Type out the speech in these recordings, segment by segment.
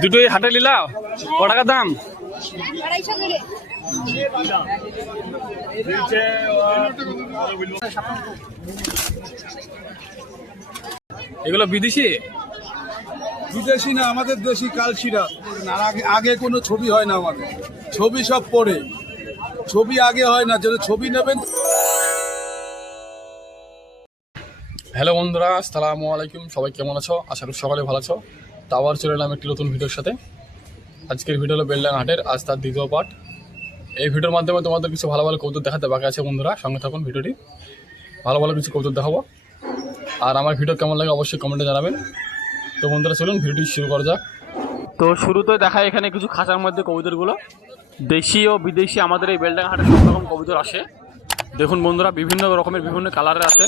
দুটোই হাটে নিলাম, ক টাকা দাম? 250 করে। এগুলো বিদেশি? বিদেশি না, আমাদের দেশি কালশিরা। আগে কোনো ছবি হয় না, আমাদের ছবি সব পরে, ছবি আগে হয় না। যদি ছবি নেবেন। হ্যালো বন্ধুরা, আসসালামু আলাইকুম। সবাই কেমন আছো? আশা করি সকালে ভালো আছো। তো আবার চলে এলাম একটি নতুন ভিডিওর সাথে। আজকের ভিডিও হলো বেলডাঙ্গা হাটের, আজ তার দ্বিতীয় পার্ট। এই ভিডিওর মাধ্যমে তোমাদের কিছু ভালো ভালো কৌতুক দেখাতে বাকি আছে বন্ধুরা, সঙ্গে থাকুন ভিডিওটি। ভালো ভালো কিছু কৌতুক দেখাবো। আর আমার ভিডিও কেমন লাগে অবশ্যই কমেন্টে জানাবেন। তো বন্ধুরা চলুন ভিডিওটি শুরু করা যাক। তো শুরুতে দেখা এখানে কিছু খাঁচার মধ্যে কবুতরগুলো, দেশি ও বিদেশি আমাদের এই বেলডাঙ্গা হাটে সব রকম কবুতর আসে। দেখুন বন্ধুরা, বিভিন্ন রকমের বিভিন্ন কালারের আছে।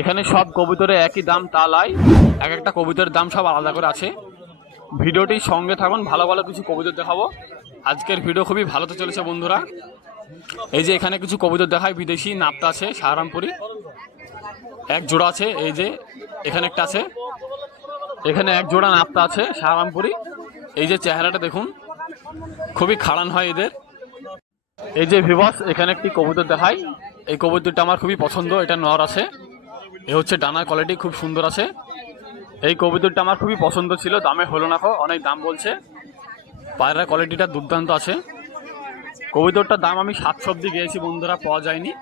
এখানে সব কবুতরে একই দাম তা লাই, এক একটা কবুতরের দাম সব আলাদা করে আছে। ভিডিওটির সঙ্গে থাকুন, ভালো ভালো কিছু কবুতর দেখাবো। আজকের ভিডিও খুবই ভালোতে চলেছে বন্ধুরা। এই যে এখানে কিছু কবুতর দেখায়, বিদেশি নাপতা আছে, সাহারামপুরি এক জোড়া আছে। এই যে এখানে একটা আছে, এখানে এক জোড়া নাপতা আছে সাহারামপুরি। এই যে চেহারাটা দেখুন, খুবই খাড়ান হয় এদের। এই যে ভিভাস, এখানে একটি কবুতর দেখায়। এই কবুতরটা আমার খুবই পছন্দ, এটা নর আছে। এ হচ্ছে ডানার কোয়ালিটি খুব সুন্দর আছে। এই কবুতরটা আমার খুবই পছন্দ ছিল, দামে হলো না, অনেক দাম বলছে। পায়রার কোয়ালিটিটা দুর্দান্ত আছে। কবুতরটার দাম আমি 700 অব্দি গিয়েছি বন্ধুরা, পাওয়া যায়নি।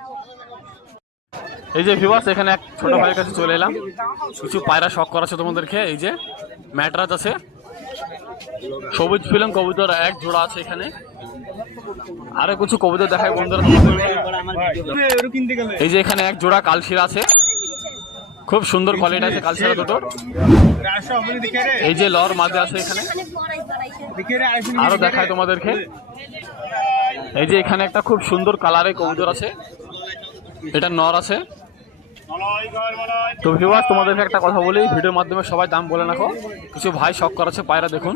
এই যে ভিভাস, এখানে এক ছোট ভাইয়ের কাছে চলে এলাম। কিছু পায়রা শখ করাছে তোমাদেরকে। এই যে ম্যাটরাজ আছে, সবুজ ফিল্ম কবুতর এক জোড়া আছে এখানে। আরো কিছু কবুতর দেখায় বন্ধুরা। এই যে এখানে এক জোড়া কালশিরা আছে, খুব সুন্দর কোয়ালিটি আছে কালশিরা দুটোর। এই যে লর মাঝে আছে এখানে, আরো দেখায় তোমাদেরকে। এই যে এখানে একটা খুব সুন্দর কালারের কবুতর আছে, এটা নর আছে। তো ভিউয়ার্স, তোমাদেরকে একটা কথা বলি, ভিডিওর মাধ্যমে সবাই দাম বলে রাখো। কিছু ভাই শখ করাছে পায়রা, দেখুন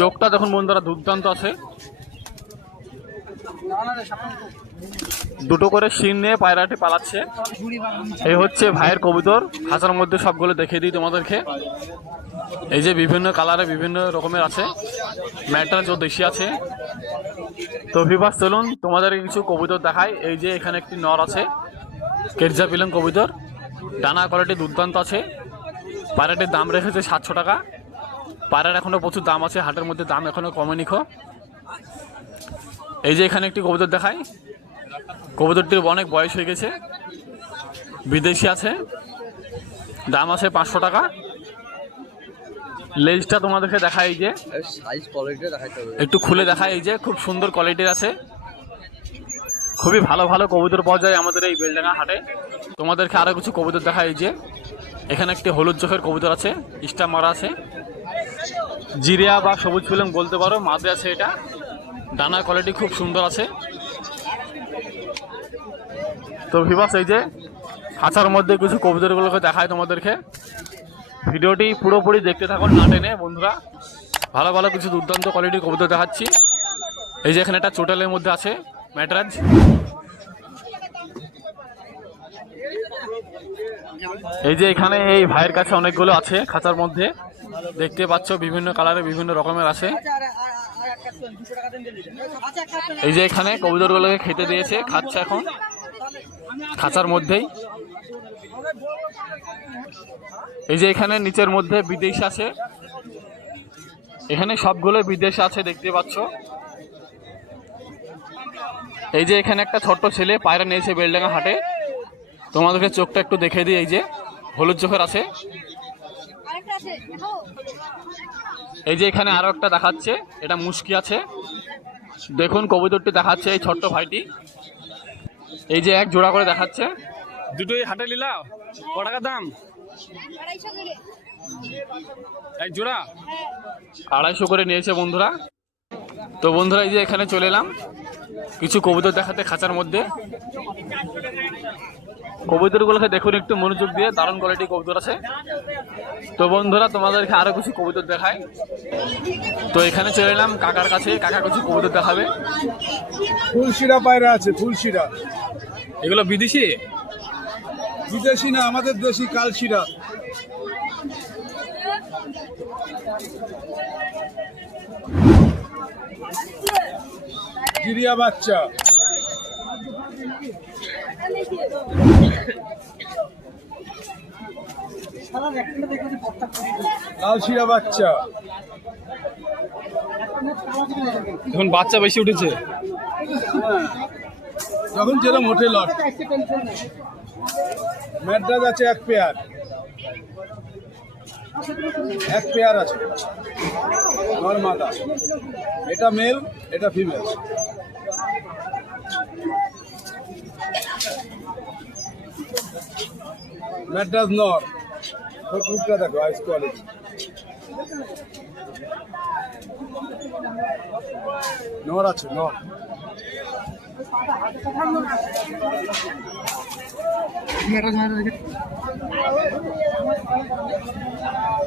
চোখটা দেখুন বন্ধুরা, দুর্দান্ত আছে। দুটো করে শিং নিয়ে পায়রাটি পালাচ্ছে। এই হচ্ছে ভাইয়ের কবুতর, খাঁচার মধ্যে সবগুলো দেখিয়ে দিই তোমাদেরকে। এই যে বিভিন্ন কালারে বিভিন্ন রকমের আছে, ম্যাটরাজ ও দেশি আছে। তো ভিউয়ার্স চলুন তোমাদেরকে কিছু কবুতর দেখাই। এই যে এখানে একটি নর আছে, কেরজা পিলং কবুতর, ডানা কোয়ালিটি দুর্দান্ত আছে। পায়রাটির দাম রেখেছে 700 টাকা। পায়রার এখনো প্রচুর দাম আছে, হাটের মধ্যে দাম এখনো কমেনি। এই যে এখানে একটি কবুতর দেখাই, কবুতরটির অনেক বয়স হয়ে গেছে, বিদেশি আছে, দাম আছে 500 টাকা। লেজটা তোমাদেরকে দেখাই, এই যে একটু খুলে দেখায়। এই যে খুব সুন্দর কোয়ালিটির আছে, খুবই ভালো ভালো কবুতর পাওয়া যায় আমাদের এই বেলডাঙ্গা হাটে। তোমাদেরকে আরো কিছু কবুতর দেখায়। এই যে এখানে একটি হলুদ চোখের কবুতর আছে, স্টার মারা আছে, জিরিয়া বা সবুজ ফিল্ম বলতে পারো, মাঝে আছে এটা। ডানার কোয়ালিটি খুব সুন্দর আছে। তো ভিউয়ার্স, এই যে খাঁচার মধ্যে কিছু কবুতরগুলোকে দেখায় তোমাদেরকে। ভিডিওটি পুরোপুরি দেখতে থাকুন, না টেনে বন্ধুরা। ভালো ভালো কিছু দুর্দান্ত কোয়ালিটির কবুতর দেখাচ্ছি। এই যে এখানে একটা চোটালের মধ্যে আছে ম্যাটরাজ। এই যে এখানে এই ভাইয়ের কাছে অনেকগুলো আছে খাঁচার মধ্যে, দেখতে পাচ্ছ বিভিন্ন কালারে বিভিন্ন রকমের আছে। এই যে এখানে কবুতরগুলোকে খেতে দিয়েছে, খাচ্ছে এখন খাঁচার মধ্যেই। এই যে এখানে নিচের মধ্যে বিদেশ আছে, এখানে সবগুলো বিদেশ আছে দেখতে পাচ্ছ। এই যে এখানে একটা ছোট্ট ছেলে পায়রা নিয়েছে বেলডাঙ্গা হাটে, তোমাদেরকে চোখটা একটু দেখে দিই। এই যে হলুদ চোখের আছে। এই যে এখানে আরো একটা দেখাচ্ছে, এটা মুশকি আছে, দেখুন কবুতরটি দেখাচ্ছে এই ছোট্ট ভাইটি। এই যে এক জোড়া করে দেখাচ্ছে। দুটোই হাটে নিলাম, ক টাকা দাম? 250 করে। এক জোড়া 250 করে নিয়েছে বন্ধুরা। তো বন্ধুরা, এই যে এখানে চলে এলাম কিছু কবুতর দেখাতে খাঁচার মধ্যে। কবুতরগুলোকে দেখুন একটু মনোযোগ দিয়ে, দারুণ কোয়ালিটি কবুতর আছে। তো বন্ধুরা, তোমাদেরকে আরো কিছু কবুতর দেখায়। তো এখানে চলে এলাম কাকার কাছে, কাকা কিছু কবুতর দেখাবে। ফুলশিরা পায়রা আছে, ফুলশিরা এগুলো বিদেশি? বিদেশি না, আমাদের দেশি কালশিরাত। গিরিয়া বাচ্চা, কালশিরা বাচ্চা, এখন বাচ্চা বেশি উঠেছে, যখন যেরকম হোটেল লট। ম্যাড্রাস আছে এক পেয়ার, এক পেয়ার আছে নর মাদা। এটা মেল, এটা ফিমেল। ম্যাড্রাস নর, রূপটা দেখো, আইস কোয়ালিটি। নর আছে, নর।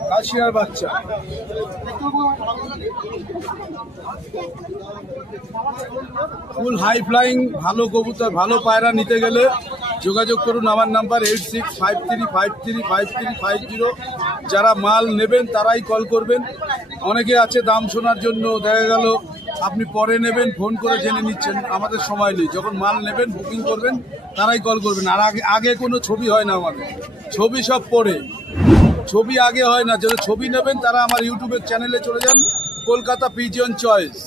কাশিয়ার বাচ্চা, ফুল হাই ফ্লাইং ভালো কবুতর, ভালো পায়রা নিতে গেলে যোগাযোগ করুন আমার নাম্বার 8653535350। যারা মাল নেবেন তারাই কল করবেন। অনেকে আছে দাম শোনার জন্য, দেখা গেল আপনি পরে নেবেন, ফোন করে জেনে নিচ্ছেন, আমাদের সময় নেই। যখন মাল নেবেন, বুকিং করবেন, তারাই কল করবেন। আর আগে কোনো ছবি হয় না আমাদের, ছবি সব পরে, ছবি আগে হয় না। যারা ছবি নেবেন তারা আমার ইউটিউবের চ্যানেলে চলে যান, কলকাতা পিজিয়ন চয়েস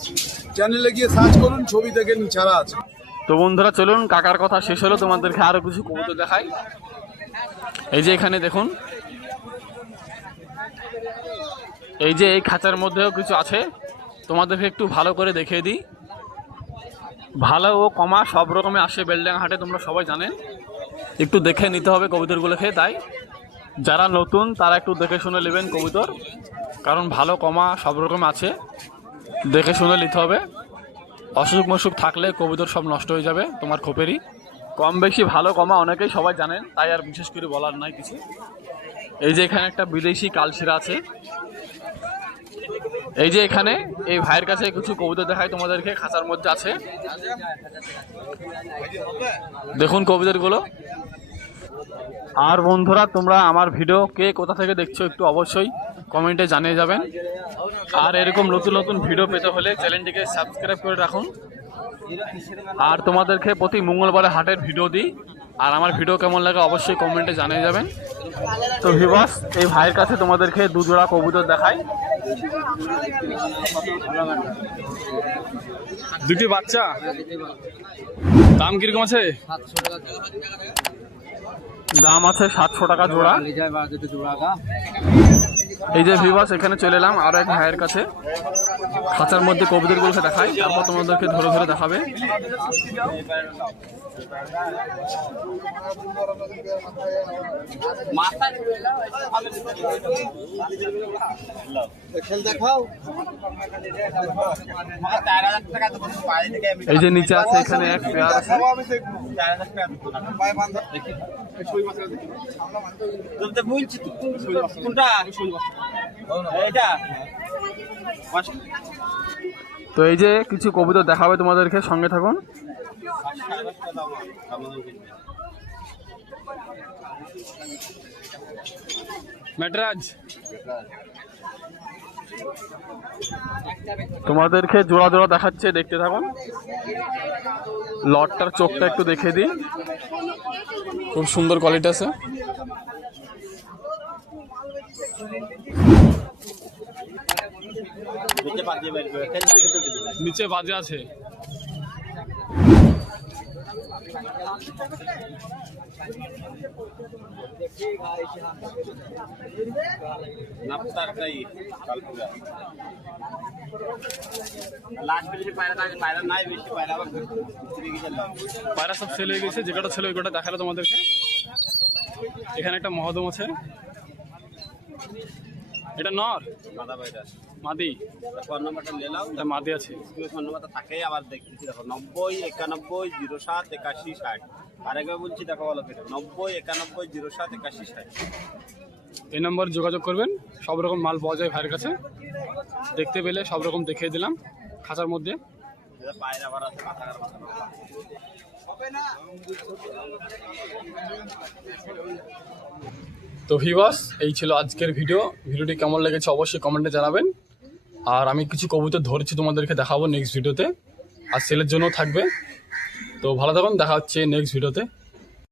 চ্যানেলে গিয়ে সার্চ করুন, ছবি দেখে ছাড়া আছে। তো বন্ধুরা চলুন, কাকার কথা শেষ হলো, তোমাদেরকে আরো কিছু কবুতর দেখাই। এই যে এখানে দেখুন, এই যে এই খাঁচার মধ্যেও কিছু আছে, তোমাদেরকে একটু ভালো করে দেখিয়ে দিই। ভালো ও কমা সব রকমের আসে বেলডাঙ্গা হাটে, তোমরা সবাই জানেন। একটু দেখে নিতে হবে কবুতরগুলোকে, তাই যারা নতুন তারা একটু দেখে শুনে নেবেন কবুতর, কারণ ভালো কমা সব রকম আছে, দেখে শুনে নিতে হবে। অসুখ মসুখ থাকলে কবুতর সব নষ্ট হয়ে যাবে তোমার খোপেরই। কম বেশি ভালো কমা অনেকেই সবাই জানেন, তাই আর বিশেষ করে বলার নাই কিছু। এই যে এখানে একটা বিদেশি কালশিরা আছে। এই যে এখানে এই ভাইয়ের কাছে কিছু কবুতর দেখাই তোমাদেরকে, খাঁচার মধ্যে আছে, দেখুন কবুতরগুলো। আর বন্ধুরা তোমরা আমার ভিডিও কে কোথা থেকে দেখছো একটু অবশ্যই কমেন্টে জানিয়ে যাবেন। আর এরকম নতুন নতুন ভিডিও পেতে হলে চ্যানেলটিকে সাবস্ক্রাইব করে রাখুন। আর তোমাদেরকে প্রতি মঙ্গলবারে হাটের ভিডিও দিই, আর আমার ভিডিও কেমন লাগে অবশ্যই কমেন্টে জানিয়ে যাবেন। তো ভিউয়ার্স, এই ভাইয়ের কাছে তোমাদেরকে দু জোড়া কবুতর দেখাই, দুটি বাচ্চা। দাম কিরকম আছে? দাম আছে 700 টাকা জোড়া। এই যে ভিউয়ার্স, এখানে চলে এলাম আরো এক ভাইয়ের কাছে, খাঁচার মধ্যে কবুতরগুলোকে দেখাই, তারপর তোমাদেরকে ধরে ধরে দেখাবে। এই যে নিচে আছে, এখানে এক পেয়ার আছে। তো এই যে কিছু কবুতর দেখাবে তোমাদেরকে, সঙ্গে থাকুন। ম্যাডরাজ তোমাদেরকে জোড়া জোড়া দেখাচ্ছে, দেখতে থাকুন। লটটার চোখটা একটু দেখে দিই, খুব সুন্দর কোয়ালিটি আছে। নিচে বাজে আছে। পায়রা সব সেল হয়ে গেছে, যে কটা ছিল ওই কটা দেখালো তোমাদেরকে। এখানে একটা মহদম আছে, এটা নর মাদি, ফোন নাম্বারটা নিলাম, মাদি আছে। ফোন নাম্বারটা থাকে, আবার দেখতেছি দেখো 90 91 07 81 60। আরেকবার বলছি দেখো, বলো 90 91 07 81 60। এই নম্বর যোগাযোগ করবেন, সব রকম মাল পাওয়া যায় ভাইয়ের কাছে। দেখতে পেলে সব রকম দেখিয়ে দিলাম খাঁচার মধ্যে। পায়রা আবার আছে, তো ভিউয়ার্স, এই ছিল আজকের ভিডিওটি কেমন লেগেছে অবশ্যই কমেন্টে জানাবেন। আর আমি কিছু কবুতর ধরেছি তোমাদেরকে দেখাবো নেক্সট ভিডিওতে, আর সেলের জন্য থাকবে। তো ভালো থাকুন, দেখা হচ্ছে নেক্সট ভিডিওতে।